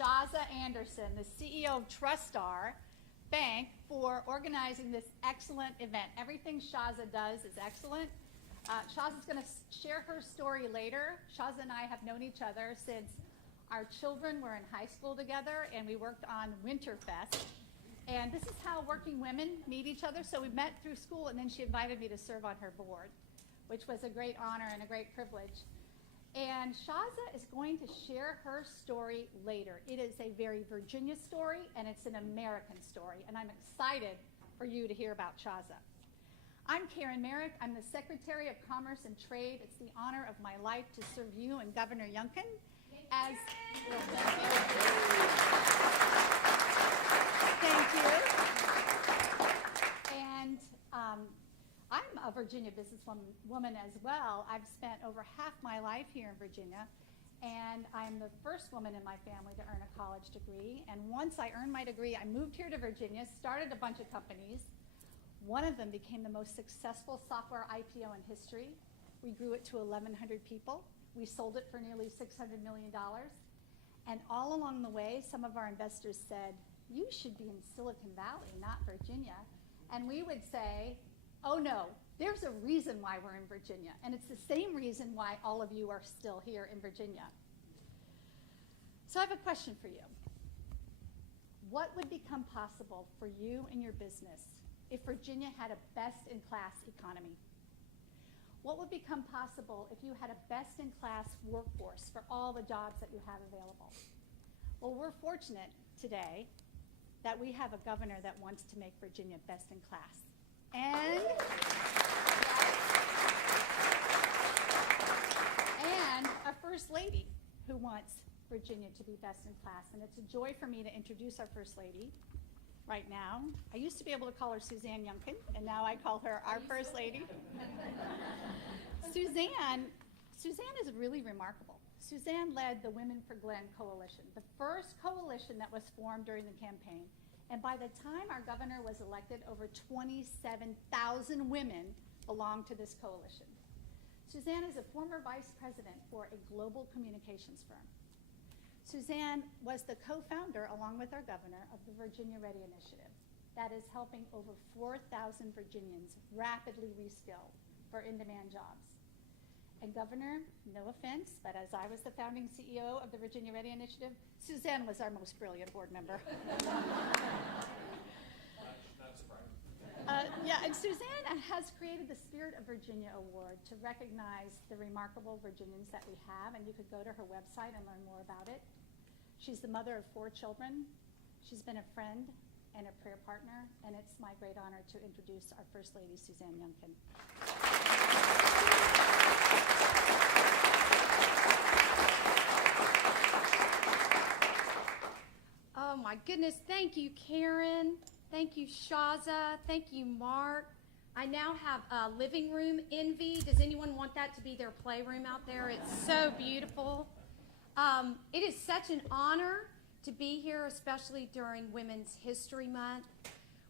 Shaza Anderson, the CEO of TrustStar Bank, for organizing this excellent event. Everything Shaza does is excellent. Shaza's going to share her story later. Shaza and I have known each other since our children were in high school together, and we worked on Winterfest. And this is how working women meet each other. So we met through school, and then she invited me to serve on her board, which was a great honor and a great privilege. And Shaza is going to share her story later. It is a very Virginia story, and it's an American story. And I'm excited for you to hear about Shaza. I'm Caren Merrick. I'm the Secretary of Commerce and Trade. It's the honor of my life to serve you and Governor Youngkin as... Thank you. And I'm a Virginia businesswoman as well. I've spent over half my life here in Virginia, and I'm the first woman in my family to earn a college degree. And once I earned my degree, I moved here to Virginia, started a bunch of companies. One of them became the most successful software IPO in history. We grew it to 1,100 people. We sold it for nearly $600 million. And all along the way, some of our investors said, you should be in Silicon Valley, not Virginia. And we would say, oh no, there's a reason why we're in Virginia. And it's the same reason why all of you are still here in Virginia. So I have a question for you. What would become possible for you and your business if Virginia had a best-in-class economy? What would become possible if you had a best-in-class workforce for all the jobs that you have available? Well, we're fortunate today that we have a governor that wants to make Virginia best-in-class. And a First Lady who wants Virginia to be best-in-class. And it's a joy for me to introduce our First Lady right now. I used to be able to call her Suzanne Youngkin, and now I call her our First Lady. Suzanne is really remarkable. Suzanne led the Women for Glenn Coalition, the first coalition that was formed during the campaign. And by the time our governor was elected, over 27,000 women belonged to this coalition. Suzanne is a former vice president for a global communications firm. Suzanne was the co-founder, along with our governor, of the Virginia Ready Initiative that is helping over 4,000 Virginians rapidly reskill for in-demand jobs. And Governor, no offense, but as I was the founding CEO of the Virginia Ready Initiative, Suzanne was our most brilliant board member. Not surprising. And Suzanne has created the Spirit of Virginia Award to recognize the remarkable Virginians that we have, and you could go to her website and learn more about it. She's the mother of 4 children. She's been a friend and a prayer partner, and it's my great honor to introduce our First Lady, Suzanne Youngkin. Oh my goodness, thank you, Caren. Thank you, Shaza. Thank you, Mark. I now have a living room envy. Does anyone want that to be their playroom out there? It's so beautiful. It is such an honor to be here, especially during Women's History Month.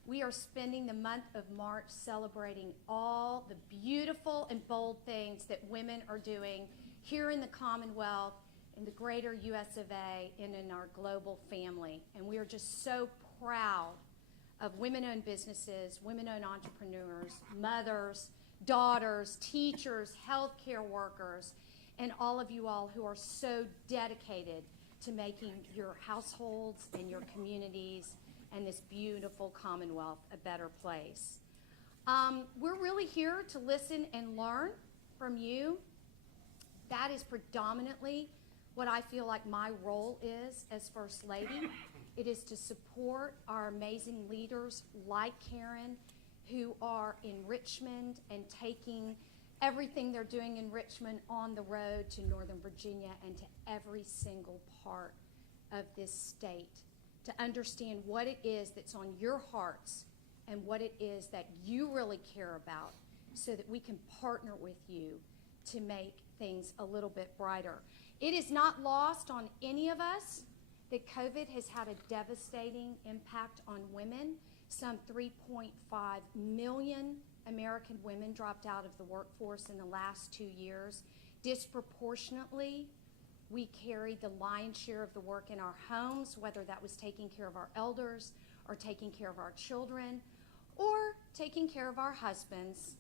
We are spending the month of March celebrating all the beautiful and bold things that women are doing here in the Commonwealth, in the greater US of A, and in our global family. And we are just so proud of women-owned businesses, women-owned entrepreneurs, mothers, daughters, teachers, healthcare workers, and all of you all who are so dedicated to making your households and your communities and this beautiful Commonwealth a better place. We're really here to listen and learn from you. That is predominantly what I feel like my role is as First Lady. It is to support our amazing leaders like Caren, who are in Richmond and taking everything they're doing in Richmond on the road to Northern Virginia and to every single part of this state, to understand what it is that's on your hearts and what it is that you really care about, so that we can partner with you to make things a little bit brighter. It is not lost on any of us that COVID has had a devastating impact on women. Some 3.5 million American women dropped out of the workforce in the last 2 years. Disproportionately, We carried the lion's share of the work in our homes, whether that was taking care of our elders or taking care of our children or taking care of our husbands.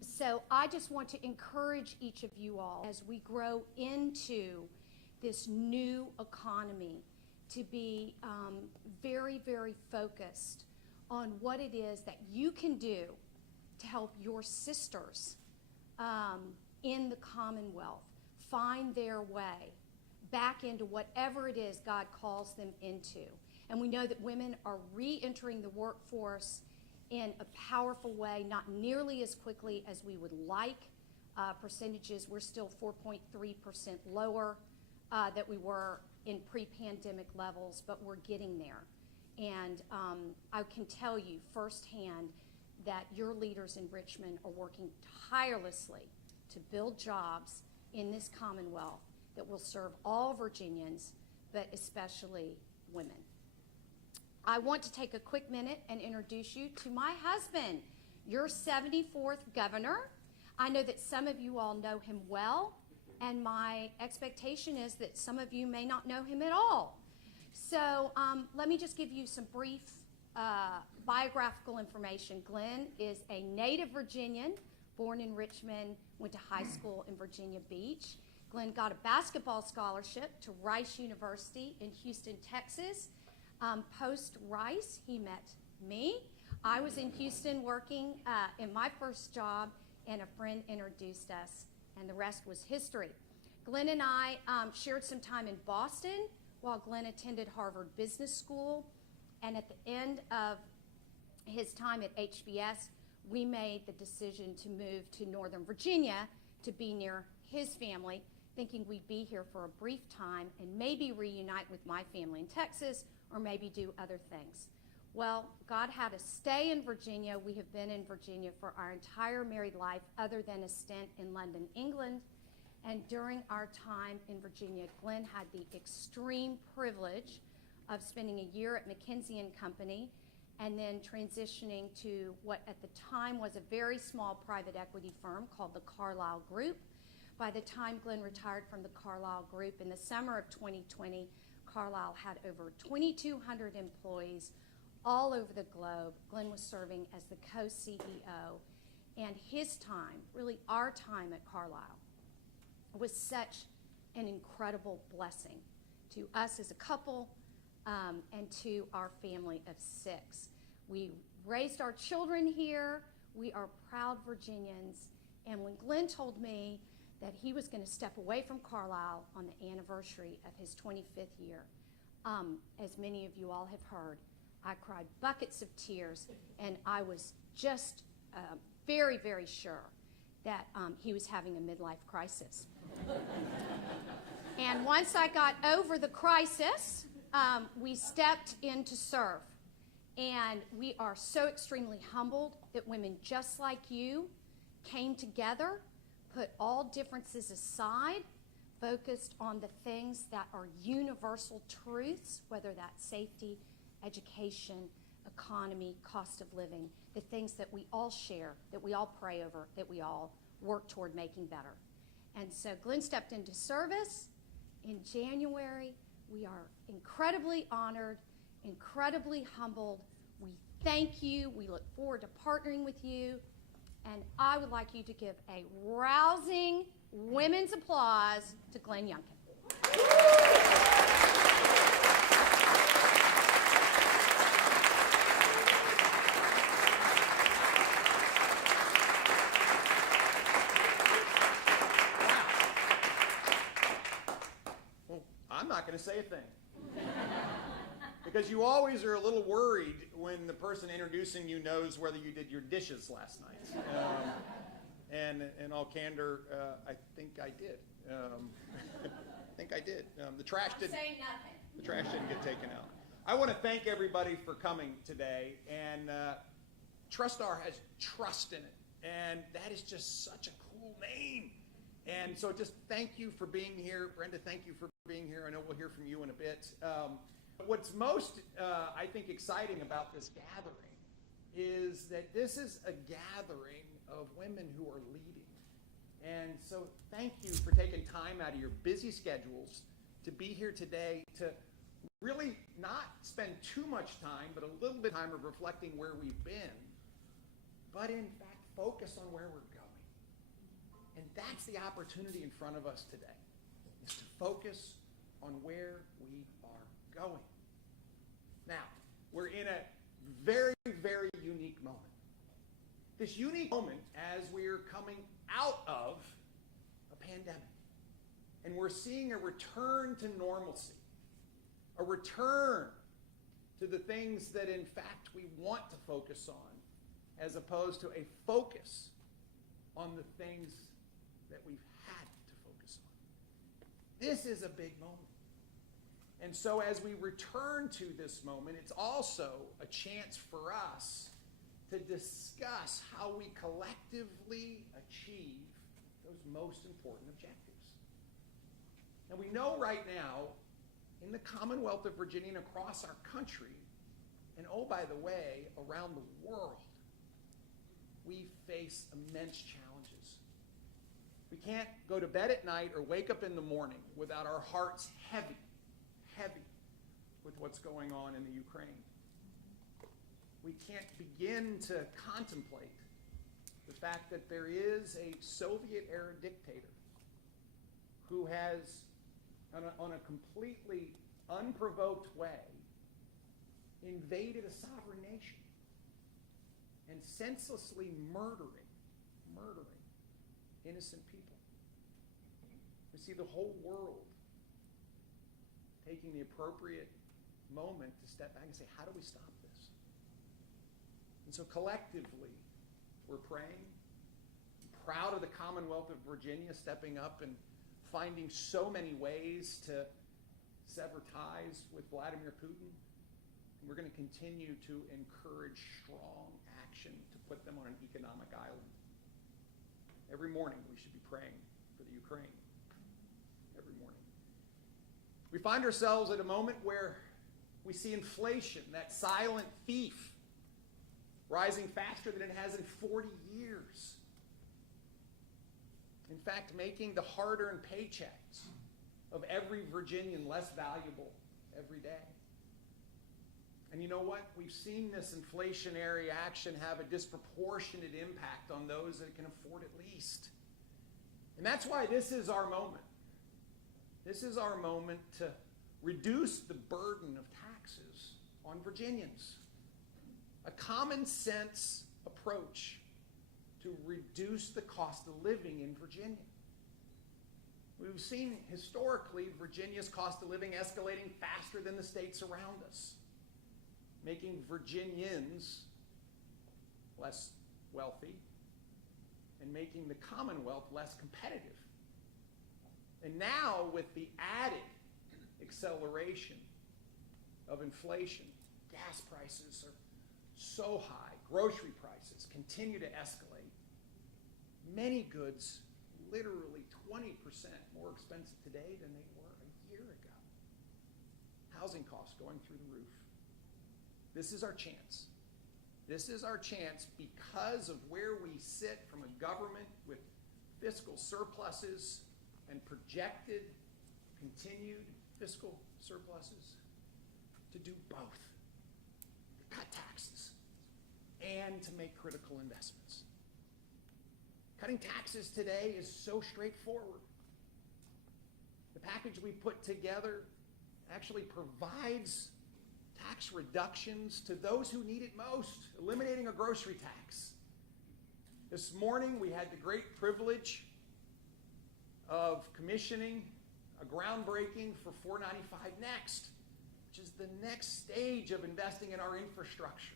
So I just want to encourage each of you all as we grow into this new economy to be very, very focused on what it is that you can do to help your sisters in the Commonwealth find their way back into whatever it is God calls them into. And we know that women are re-entering the workforce in a powerful way, not nearly as quickly as we would like. Percentages, we're still 4.3% lower that we were in pre-pandemic levels, but we're getting there. And I can tell you firsthand that your leaders in Richmond are working tirelessly to build jobs in this Commonwealth that will serve all Virginians, but especially women. I want to take a quick minute and introduce you to my husband, your 74th governor. I know that some of you all know him well, and my expectation is that some of you may not know him at all. So let me just give you some brief biographical information. Glenn is a native Virginian, born in Richmond, went to high school in Virginia Beach. Glenn got a basketball scholarship to Rice University in Houston, Texas. Post-Rice, he met me. I was in Houston working in my first job, and a friend introduced us, and the rest was history. Glenn and I shared some time in Boston while Glenn attended Harvard Business School, and at the end of his time at HBS, we made the decision to move to Northern Virginia to be near his family, thinking we'd be here for a brief time and maybe reunite with my family in Texas or maybe do other things. Well, God had us stay in Virginia. We have been in Virginia for our entire married life other than a stint in London, England. And during our time in Virginia, Glenn had the extreme privilege of spending a year at McKinsey & Company and then transitioning to what at the time was a very small private equity firm called the Carlyle Group. By the time Glenn retired from the Carlyle Group in the summer of 2020, Carlyle had over 2,200 employees all over the globe. Glenn was serving as the co-CEO, and his time, really our time at Carlyle, was such an incredible blessing to us as a couple and to our family of 6. We raised our children here. We are proud Virginians, and when Glenn told me that he was going to step away from Carlyle on the anniversary of his 25th year. As many of you all have heard, I cried buckets of tears, and I was just very, very sure that he was having a midlife crisis. And once I got over the crisis, we stepped in to serve. And we are so extremely humbled that women just like you came together, put all differences aside, focused on the things that are universal truths, whether that's safety, education, economy, cost of living, the things that we all share, that we all pray over, that we all work toward making better. And so Glenn stepped into service in January. We are incredibly honored, incredibly humbled. We thank you. We look forward to partnering with you. And I would like you to give a rousing women's applause to Glenn Youngkin. Well, I'm not going to say a thing. Because you always are a little worried when the person introducing you knows whether you did your dishes last night. And in all candor, I think I did. The trash didn't. Say nothing. The trash didn't get taken out. I want to thank everybody for coming today. And TrustR has trust in it, and that is just such a cool name. And so just thank you for being here, Brenda. Thank you for being here. I know we'll hear from you in a bit. What's most, I think, exciting about this gathering is that this is a gathering of women who are leading. And so thank you for taking time out of your busy schedules to be here today to really not spend too much time, but a little bit of time of reflecting where we've been, but in fact focus on where we're going. And that's the opportunity in front of us today, is to focus on where we are going. Now, we're in a very, very unique moment. This unique moment as we're coming out of a pandemic. And we're seeing a return to normalcy, a return to the things that in fact we want to focus on, as opposed to a focus on the things that we've had to focus on. This is a big moment. And so as we return to this moment, it's also a chance for us to discuss how we collectively achieve those most important objectives. Now we know right now, in the Commonwealth of Virginia and across our country, and oh, by the way, around the world, we face immense challenges. We can't go to bed at night or wake up in the morning without our hearts heavy with what's going on in the Ukraine. We can't begin to contemplate the fact that there is a Soviet-era dictator who has, on a completely unprovoked way, invaded a sovereign nation and senselessly murdering innocent people. We see the whole world taking the appropriate moment to step back and say, how do we stop this? And so collectively, we're praying. I'm proud of the Commonwealth of Virginia stepping up and finding so many ways to sever ties with Vladimir Putin. And we're going to continue to encourage strong action to put them on an economic island. Every morning we should be praying for the Ukraine. Every morning. We find ourselves at a moment where we see inflation, that silent thief, rising faster than it has in 40 years. In fact, making the hard-earned paychecks of every Virginian less valuable every day. And you know what? We've seen this inflationary action have a disproportionate impact on those that can afford it least. And that's why this is our moment. This is our moment to reduce the burden of taxes on Virginians. A common sense approach to reduce the cost of living in Virginia. We've seen historically Virginia's cost of living escalating faster than the states around us, making Virginians less wealthy and making the Commonwealth less competitive. And now with the added acceleration of inflation, gas prices are so high, grocery prices continue to escalate. Many goods literally 20% more expensive today than they were a year ago. Housing costs going through the roof. This is our chance. This is our chance because of where we sit from a government with fiscal surpluses and projected continued fiscal surpluses to do both. To cut taxes and to make critical investments. Cutting taxes today is so straightforward. The package we put together actually provides tax reductions to those who need it most, eliminating a grocery tax. This morning we had the great privilege of commissioning a groundbreaking for 495 Next, which is the next stage of investing in our infrastructure.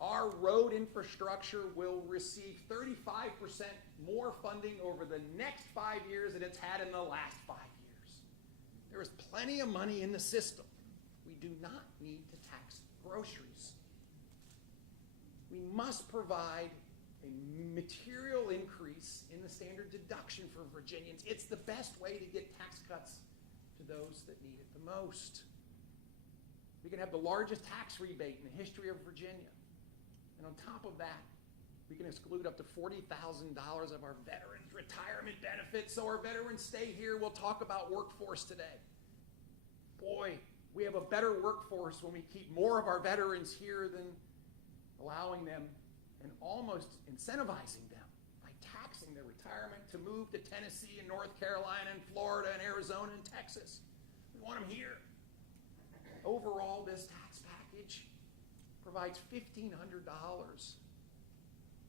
Our road infrastructure will receive 35% more funding over the next 5 years than it's had in the last 5 years. There is plenty of money in the system. We do not need to tax groceries. We must provide a material increase in the standard deduction for Virginians. It's the best way to get tax cuts to those that need it the most. We can have the largest tax rebate in the history of Virginia. And on top of that, We can exclude up to $40,000 of our veterans' retirement benefits so our veterans stay here. We'll talk about workforce today. Boy, we have a better workforce when we keep more of our veterans here than allowing them and almost incentivizing them by taxing their retirement to move to Tennessee and North Carolina and Florida and Arizona and Texas. We want them here. Overall, this tax package provides $1,500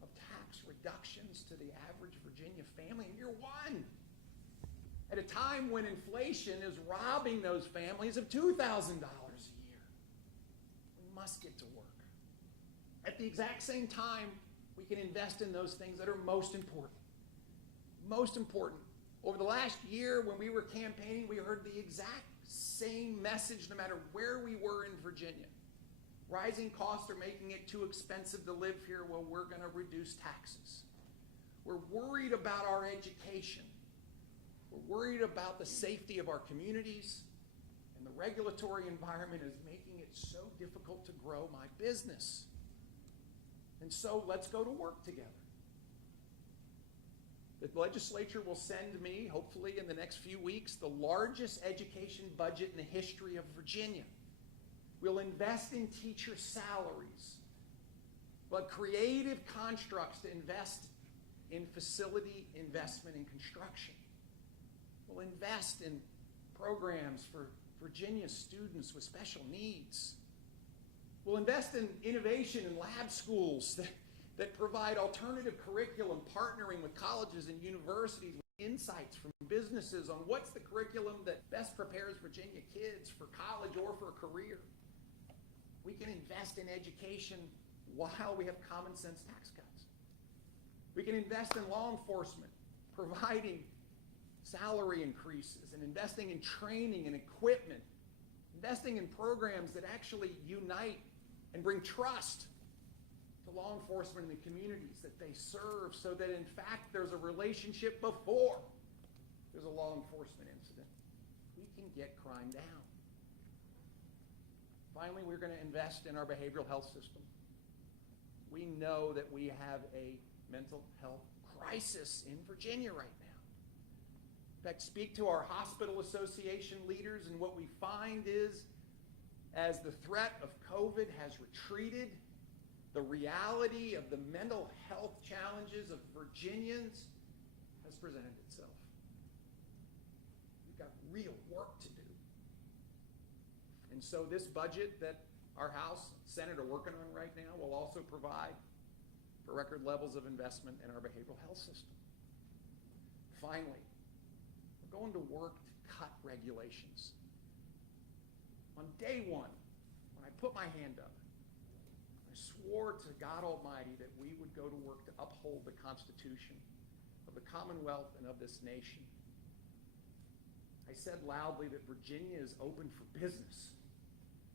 of tax reductions to the average Virginia family in year one, at a time when inflation is robbing those families of $2,000 a year. We must get to work. At the exact same time, we can invest in those things that are most important. Most important. Over the last year, when we were campaigning, we heard the exact same message no matter where we were in Virginia. Rising costs are making it too expensive to live here. Well, we're going to reduce taxes. We're worried about our education. We're worried about the safety of our communities, and the regulatory environment is making it so difficult to grow my business. And so let's go to work together. The legislature will send me, hopefully in the next few weeks, the largest education budget in the history of Virginia. We'll invest in teacher salaries, but creative constructs to invest in facility investment and construction. We'll invest in programs for Virginia students with special needs. We'll invest in innovation in lab schools that provide alternative curriculum, partnering with colleges and universities with insights from businesses on what's the curriculum that best prepares Virginia kids for college or for a career. We can invest in education while we have common sense tax cuts. We can invest in law enforcement, providing salary increases and investing in training and equipment, investing in programs that actually unite and bring trust to law enforcement in the communities that they serve, so that in fact there's a relationship before there's a law enforcement incident. We can get crime down. Finally, we're going to invest in our behavioral health system. We know that we have a mental health crisis in Virginia right now. In fact, speak to our hospital association leaders, and what we find is, as the threat of COVID has retreated, the reality of the mental health challenges of Virginians has presented itself. We've got real work to do. And so this budget that our House and Senate are working on right now will also provide for record levels of investment in our behavioral health system. Finally, we're going to work to cut regulations. On day one, when I put my hand up, I swore to God Almighty that we would go to work to uphold the Constitution of the Commonwealth and of this nation. I said loudly that Virginia is open for business.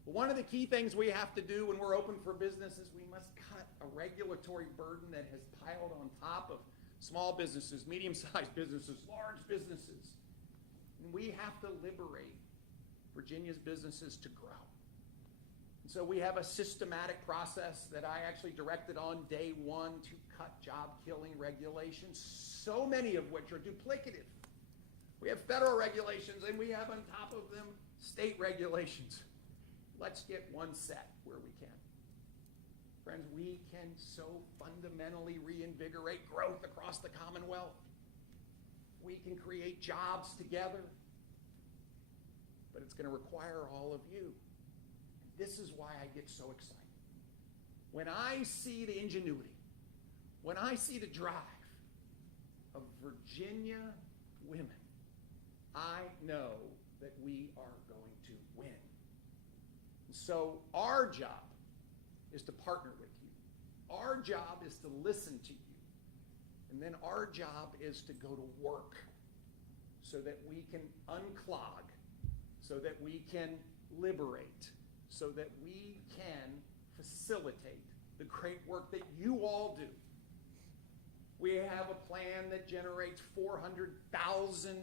But one of the key things we have to do when we're open for business is we must cut a regulatory burden that has piled on top of small businesses, medium-sized businesses, large businesses. And we have to liberate Virginia's businesses to grow. And so we have a systematic process that I actually directed on day one to cut job-killing regulations, so many of which are duplicative. We have federal regulations, and we have on top of them state regulations. Let's get one set where we can. Friends, we can so fundamentally reinvigorate growth across the Commonwealth. We can create jobs together, but it's going to require all of you. And this is why I get so excited. When I see the ingenuity, when I see the drive of Virginia women, I know that we are going to win. And so our job is to partner with you. Our job is to listen to you. And then our job is to go to work so that we can unclog, so that we can liberate, so that we can facilitate the great work that you all do. We have a plan that generates 400,000